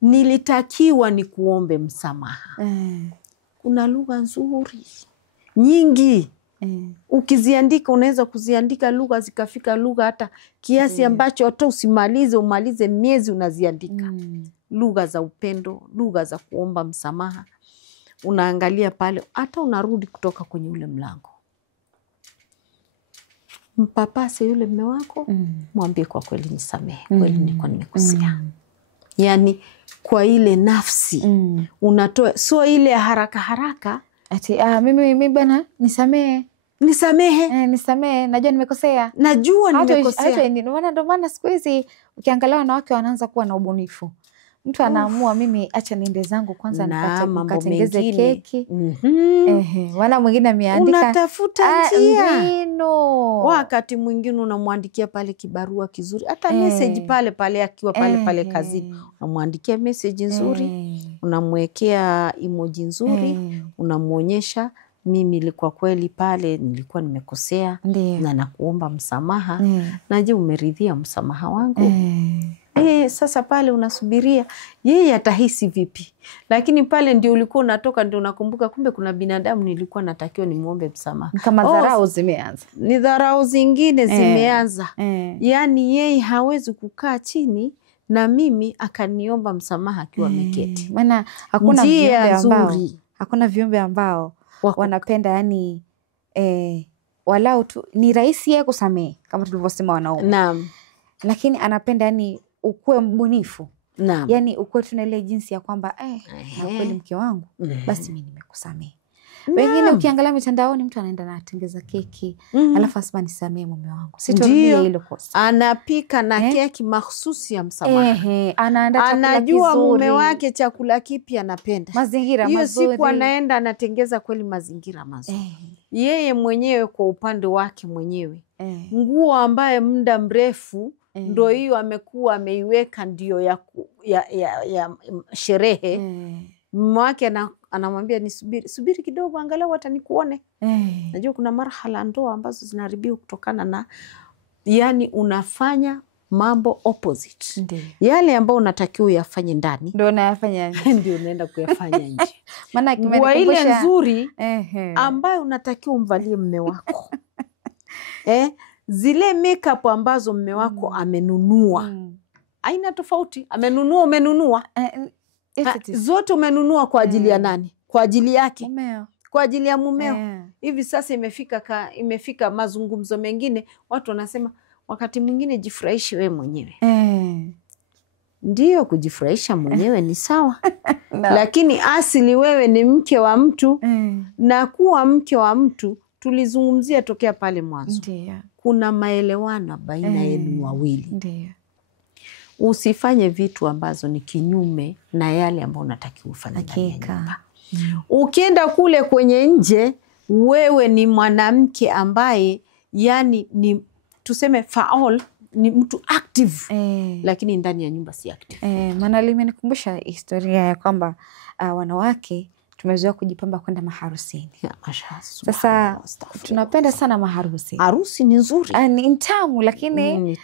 Nilitakiwa nikuombe msamaha. Kuna lugha nzuri nyingi. Ukiziandika unaweza kuziandika lugha zikafika lugha hata kiasi ambacho hata umalize miezi unaziandika. Lugha za upendo, lugha za kuomba msamaha. Unaangalia pale hata unarudi kutoka kwenye ule mlango. Mpapase yule mume wako, mwambie kwa kweli nisamehe, kweli nilikuwa nimekosea. Yani kwa ile nafsi unatoa, sio ile haraka haraka ati mimi bana nisamehe. Nisamehe, najua nimekosea. Najua nimekosea. Ndio maana siku hizi ukiangalia wanawake wanaanza kuwa na ubunifu. Mtu anaamua mimi acha niende zangu kwanza nikatengeze keki. Wala mwingine ameandika unatafuta njia. Wakati mwingine unamwandikia pale kibarua kizuri, hata message pale akiwa pale kazini, unamwandikia message nzuri, unamwekea emoji nzuri, unamuonyesha mimi nilikuwa kweli pale nilikuwa nimekosea na nakuomba msamaha. Na je, umeridhia msamaha wangu? Sasa pale unasubiria yeye atahisi vipi. Lakini pale ndio ulikuwa unatoka ndio unakumbuka kumbe kuna binadamu nilikuwa natakiwa nimuombe msamaha. Kama dharau zimeanza. Ni dharau zingine zimeanza. Yani yeye hawezi kukaa chini na mimi akaniomba msamaha akiwa ameketi. Maana hakuna viumbe ambao wanapenda yani walau tu ni rahisi yeye kusamehe kama tulivyosema wanaume. Naam. Lakini anapenda yani ukuwe mbunifu. Naam. Yani ukuwe tuna ile jinsi ya kwamba na kweli mke wangu basi mimi nimekusamehe. Wengine ukiangalia mitandaoni mtu anaenda na atengeza keki alafu asema nisamehe mume wangu. Sitorudia hilo kosa. Anapika na keki mahsusi ya msamaha. Anaandaa chakula anajua mume wake chakula kipi anapenda. Mazingira mazuri. Hiyo siku anaenda anatengeza kweli mazingira mazuri. Yeye mwenyewe kwa upande wake mwenyewe. Nguo ambaye muda mrefu ndio hiyo amekuwa ameiweka ndio ya sherehe. Mume wake anamwambia subiri kidogo angalau hata nikuone. Najua kuna marhala ndoa ambazo zinaharibiwa kutokana na yani unafanya mambo opposite. Yale ambao unatakiwa uyafanye ndani ndio unayafanya ndio unaenda kuyafanya nje. Maana kwa ile nzuri ambayo unatakiwa umvalie mume wako. Zile makeup ambazo mume wako amenunua. Aina tofauti, umenunua. Zote umenunua kwa ajili ya nani? Kwa ajili yake. Mumeo. Kwa ajili ya mumeo. Hivi sasa imefika mazungumzo mengine watu wanasema wakati mwingine jifurahishe wewe mwenyewe. Ndio kujifurahisha mwenyewe ni sawa. Lakini asili wewe ni mke wa mtu na kuwa mke wa mtu tulizungumzia tokea pale mwanzo. Kuna maelewano baina yenu wawili. Ndio. Usifanye vitu ambazo ni kinyume na yale ambayo unatakiwa ufanye ndani ya nyumba. Ukienda kule kwenye nje wewe ni mwanamke ambaye yani ni tuseme faol ni mtu active lakini ndani ya nyumba si active. Maana limenikumbusha historia ya kwamba wanawake tumezoea kujipamba kwenda maharusini. Sasa tunapenda sana maharusi. Harusi ni nzuri. Ni tamu lakini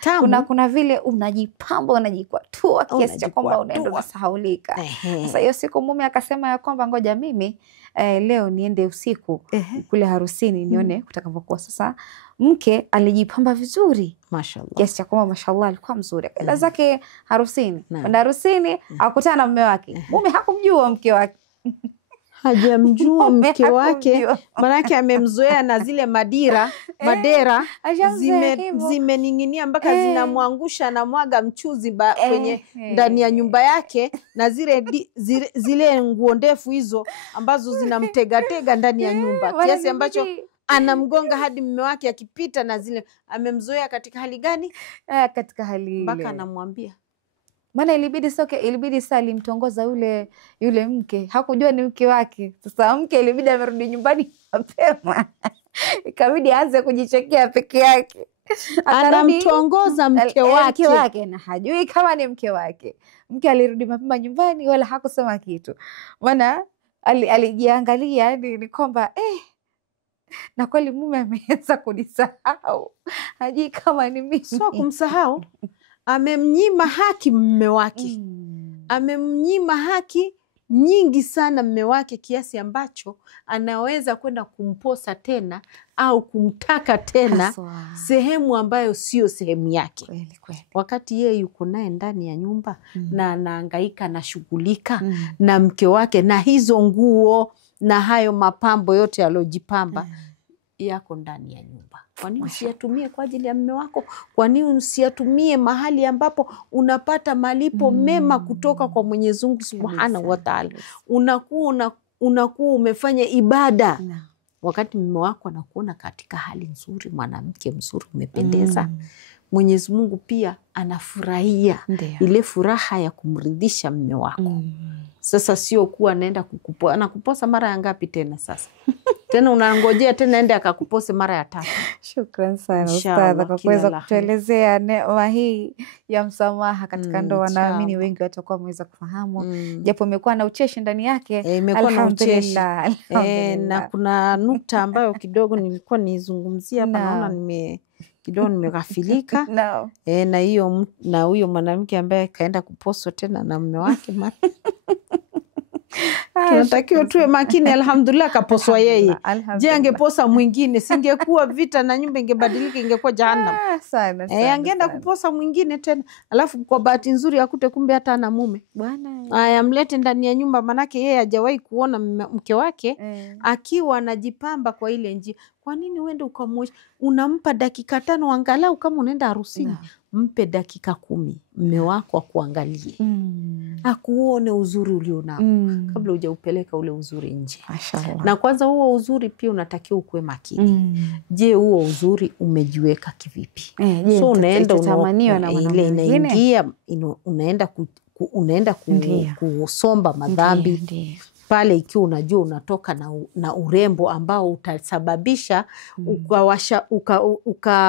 kuna vile unajipamba unajikwatua kiasi cha kwamba unaenda unasahaulika. Sasa hiyo siku mume akasema ya kwamba ngoja mimi leo niende usiku kule harusini nione kutakavyokuwa. Sasa mke alijipamba vizuri. Mashallah. Kiasi cha kwamba mashallah alikuwa mzuri. Akaenda zake harusini. Kwenda harusini akutana na mume wake. Mume hakumjua mke wake. hajamjua mke wake, manake amemzoea na zile madera zimening'inia mpaka zinamwangusha na mwaga mchuzi kwenye ndani ya nyumba yake, na zile nguo ndefu hizo ambazo zinamtegatega ndani ya nyumba, kiasi ambacho anamgonga hadi mume wake akipita na zile. Amemzoea katika hali gani? Katika hali ile mpaka anamwambia. Maana ilibidi saa alimtongoza yule mke, hakujua ni mke wake. Sasa mke ilibidi amerudi nyumbani mapema ikabidi aanze kujichekea peke yake. Anamtongoza mke wake na hajui kama ni mke wake. Mke alirudi mapema nyumbani wala hakusema kitu. Maana alijiangalia ni kwamba na kweli mume ameanza kunisahau. Hajui kama ni mimi. Sio kumsahau. Amemnyima haki mume wake. Amemnyima haki nyingi sana mume wake, kiasi ambacho anaweza kwenda kumposa tena au kumtaka tena sehemu ambayo sio sehemu yake. Kweli. Wakati yeye yuko naye ndani ya nyumba na anahangaika na shughulika na mke wake na hizo nguo na hayo mapambo yote alojipamba yako ndani ya nyumba. Kwa nini usiyatumie kwa ajili ya mume wako? Kwa nini usiyatumie mahali ambapo unapata malipo mema kutoka kwa Mwenyezi Mungu Subhanahu wa Ta'ala? Unakuwa umefanya ibada. Wakati mume wako anakuona katika hali nzuri, mwanamke mzuri, umependeza, Mwenyezi Mungu pia anafurahia ile furaha ya kumridhisha mume wako. Sasa sio kuwa anaenda anakuposa mara ya ngapi tena sasa? Tena unangojea tena aende akakupose mara ya 3. Shukrani sana Ustadha kwa kuweza kutuelezea neema hii ya msamaha katika ndoa. Naamini wengi watakuwa wameweza kufahamu, japo imekuwa na ucheshi ndani yake. Imekuwa na ucheshi. Na kuna nukta ambayo kidogo nilikuwa nizungumzia hapa, naona kidogo nimeghafilika. Na huyo mwanamke ambaye kaenda kuposwa tena na mume wake tunatakiwa tuwe makini. Alhamdulillah kaposwa yeye. Je, angeposa mwingine singekuwa vita na nyumba ingebadilika, ingekuwa jahannam. Angeenda kuposa mwingine tena, alafu kwa bahati nzuri akute kumbe hata ana mume. Amlete ndani ya nyumba, manake yeye hajawahi kuona mke wake akiwa anajipamba kwa ile njia. Kwa nini uende ukamwosha? Unampa dakika 5 angalau kama unaenda harusini. Mpe dakika 10 mume wako akuangalie. Akuone uzuri ulionao kabla hujaupeleka ule uzuri nje. Na kwanza huo uzuri pia unatakiwa ukuwe makini. Je, huo uzuri umejiweka kivipi? So unaenda ile inaingia, unaenda kusomba madhambi pale, ikiwa unajua unatoka na urembo ambao utasababisha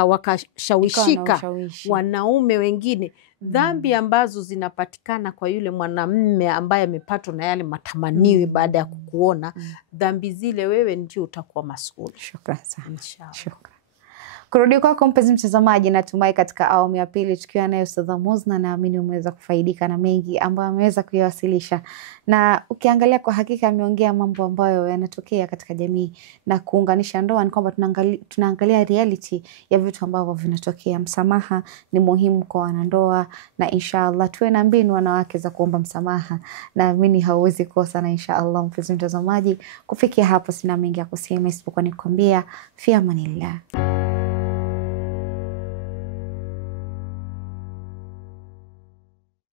wakashawishika wanaume wengine. Dhambi ambazo zinapatikana kwa yule mwanamume ambaye amepatwa na yale matamanio baada ya kukuona, dhambi zile wewe ndio utakuwa masuhuli. Shukrani sana. Shukrani. Kurudi kwako mpenzi mtazamaji, natumai katika awamu ya pili tukiwa naye Ustadha Muzna, naamini umeweza kufaidika na mengi ambayo ameweza kuyawasilisha. Na ukiangalia kwa hakika ameongea mambo ambayo yanatokea katika jamii na kuunganisha ndoa. Ni kwamba tunaangalia reality ya vitu ambavyo vinatokea. Msamaha ni muhimu kwa wanandoa, na inshallah tuwe na mbinu wanawake za kuomba msamaha. Naamini hauwezi kosa, na inshallah mpenzi mtazamaji, kufikia hapo sina mengi ya kusema isipokuwa nikwambia fi amanillah.